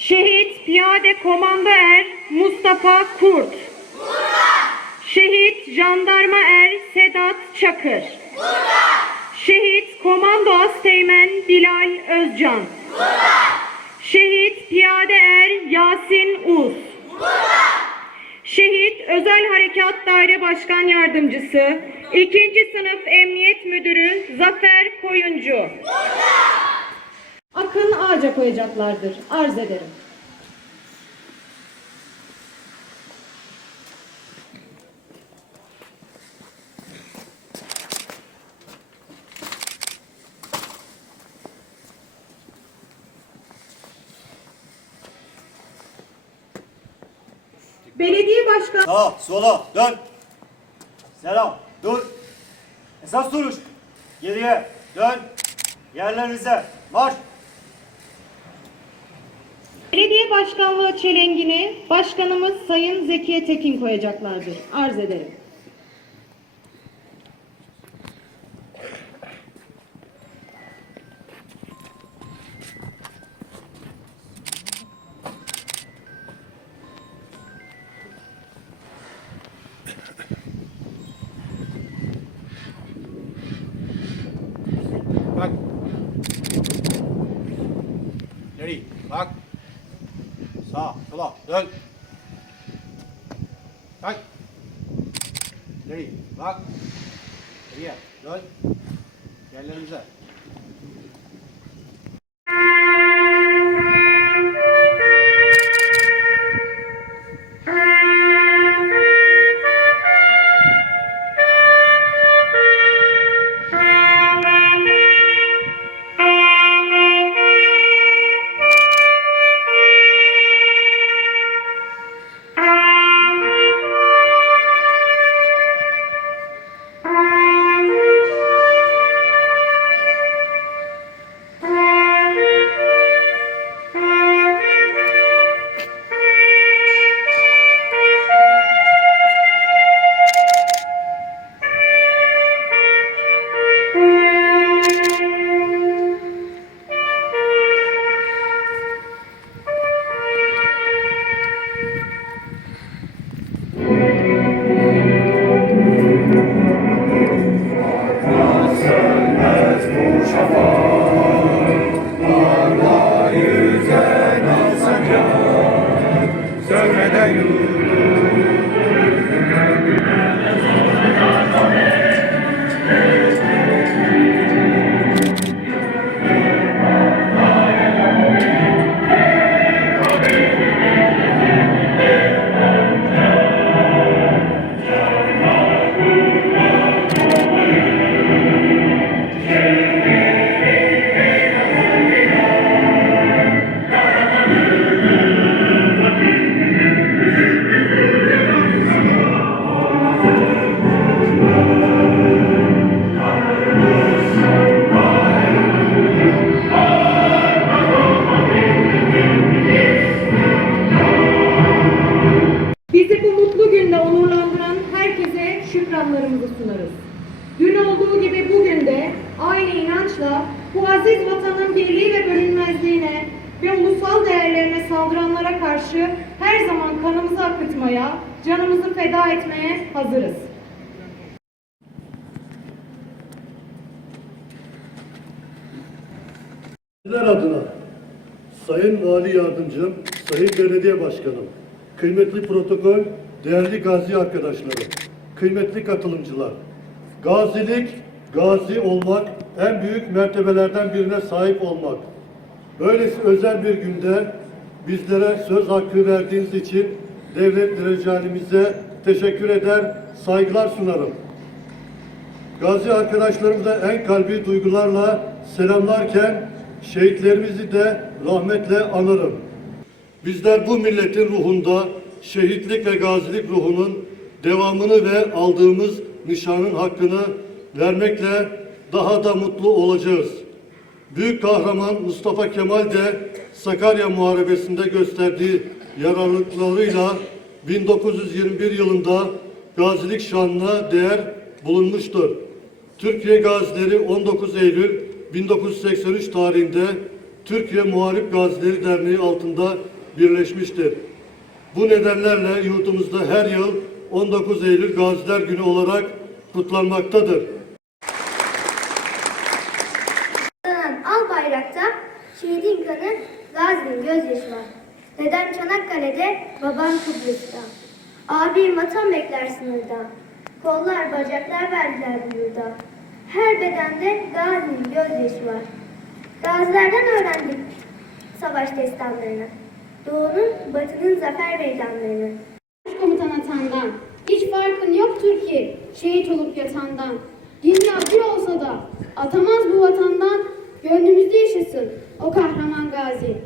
Şehit Piyade Komando Er Mustafa Kurt. Şehit Jandarma Er Sedat Çakır. Şehit Komando Asteğmen Bilal Özcan. Şehit Piyade Er Yasin Uz. Şehit Özel Harekat Daire Başkan Yardımcısı, 2. Sınıf Emniyet Müdürü Zafer Koyuncu. Akın ağaca koyacaklardır. Arz ederim. Belediye Başkanı Sağa, sola, dön. Selam, dur. Esas duruş. Geriye, dön. Yerlerinize, marş. Başkanlığı çelengini Başkanımız Sayın Zekiye Tekin koyacaklardır. Arz ederim. bỏ dừng. Cách đi. Vâng đi. Dừng. Chạy lên rồi mutlu günde onurlandıran herkese şükranlarımızı sunarız. Dün olduğu gibi bugün de aynı inançla bu aziz vatanın birliği ve bölünmezliğine ve ulusal değerlerine saldıranlara karşı her zaman kanımızı akıtmaya, canımızı feda etmeye hazırız. Sizler adına Sayın Vali Yardımcım, Sayın Belediye Başkanım, kıymetli protokol, değerli gazi arkadaşlarım, kıymetli katılımcılar. Gazilik, gazi olmak en büyük mertebelerden birine sahip olmak. Böylesi özel bir günde bizlere söz hakkı verdiğiniz için devlet derecalimize teşekkür eder, saygılar sunarım. Gazi arkadaşlarımıza en kalbi duygularla selamlarken şehitlerimizi de rahmetle anarım. Bizler bu milletin ruhunda şehitlik ve gazilik ruhunun devamını ve aldığımız nişanın hakkını vermekle daha da mutlu olacağız. Büyük kahraman Mustafa Kemal de Sakarya Muharebesi'nde gösterdiği yararlılıklarıyla 1921 yılında gazilik şanına değer bulunmuştur. Türkiye gazileri 19 Eylül 1983 tarihinde Türkiye Muharip Gazileri Derneği altında birleşmiştir. Bu nedenlerle yurtumuzda her yıl 19 Eylül Gaziler Günü olarak kutlanmaktadır. Al bayrakta, şehidin kanı, gazinin gözyaşı var. Dedem Çanakkale'de, babam Kıbrıs'ta. Abim vatan bekler sınırda. Kollar, bacaklar verdiler bu yurda. Her bedende gazinin gözyaşı var. Gazilerden öğrendik savaş destanlarını. Doğunun, batının zafer meydanlarını. komutan atandan. Hiç farkın yoktur ki şehit olup yatandan. Dünya bir olsa da atamaz bu vatandan. Gönlümüzde yaşasın o kahraman gazi.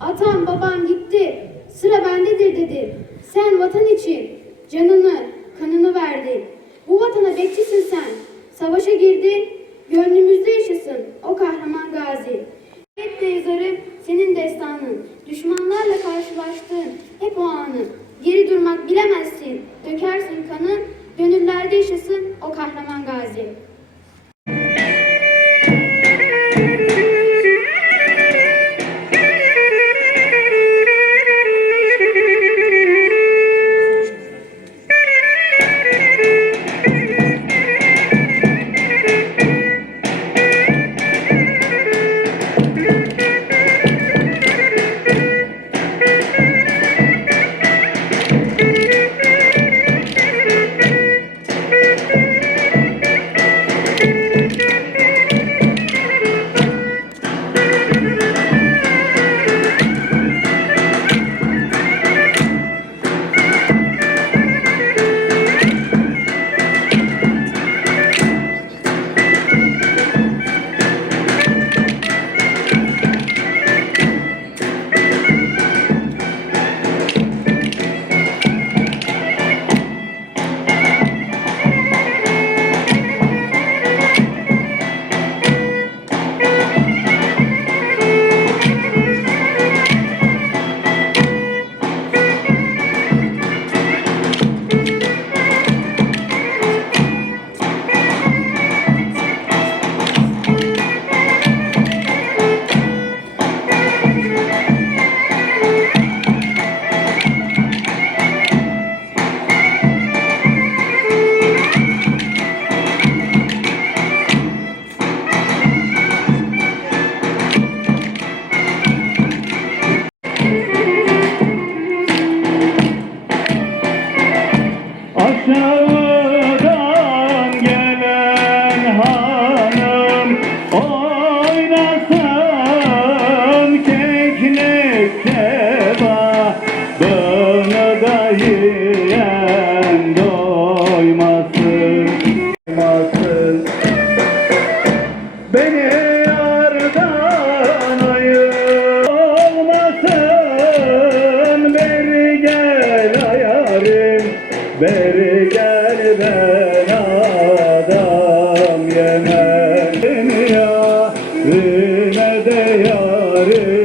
Atam babam gitti sıra bendedir dedi. Sen vatan için canını kanını verdin. Bu vatana bekçisin sen. Savaşa girdin gönlümüzde yaşasın o kahraman gazi. Hep de yazarı senin destanın. Düşmanlarla karşılaştığın hep o anın. Geri durmak bilemezsin. Dökersin kanın. Gönüllerde yaşasın o kahraman gazi. Sevmede yarim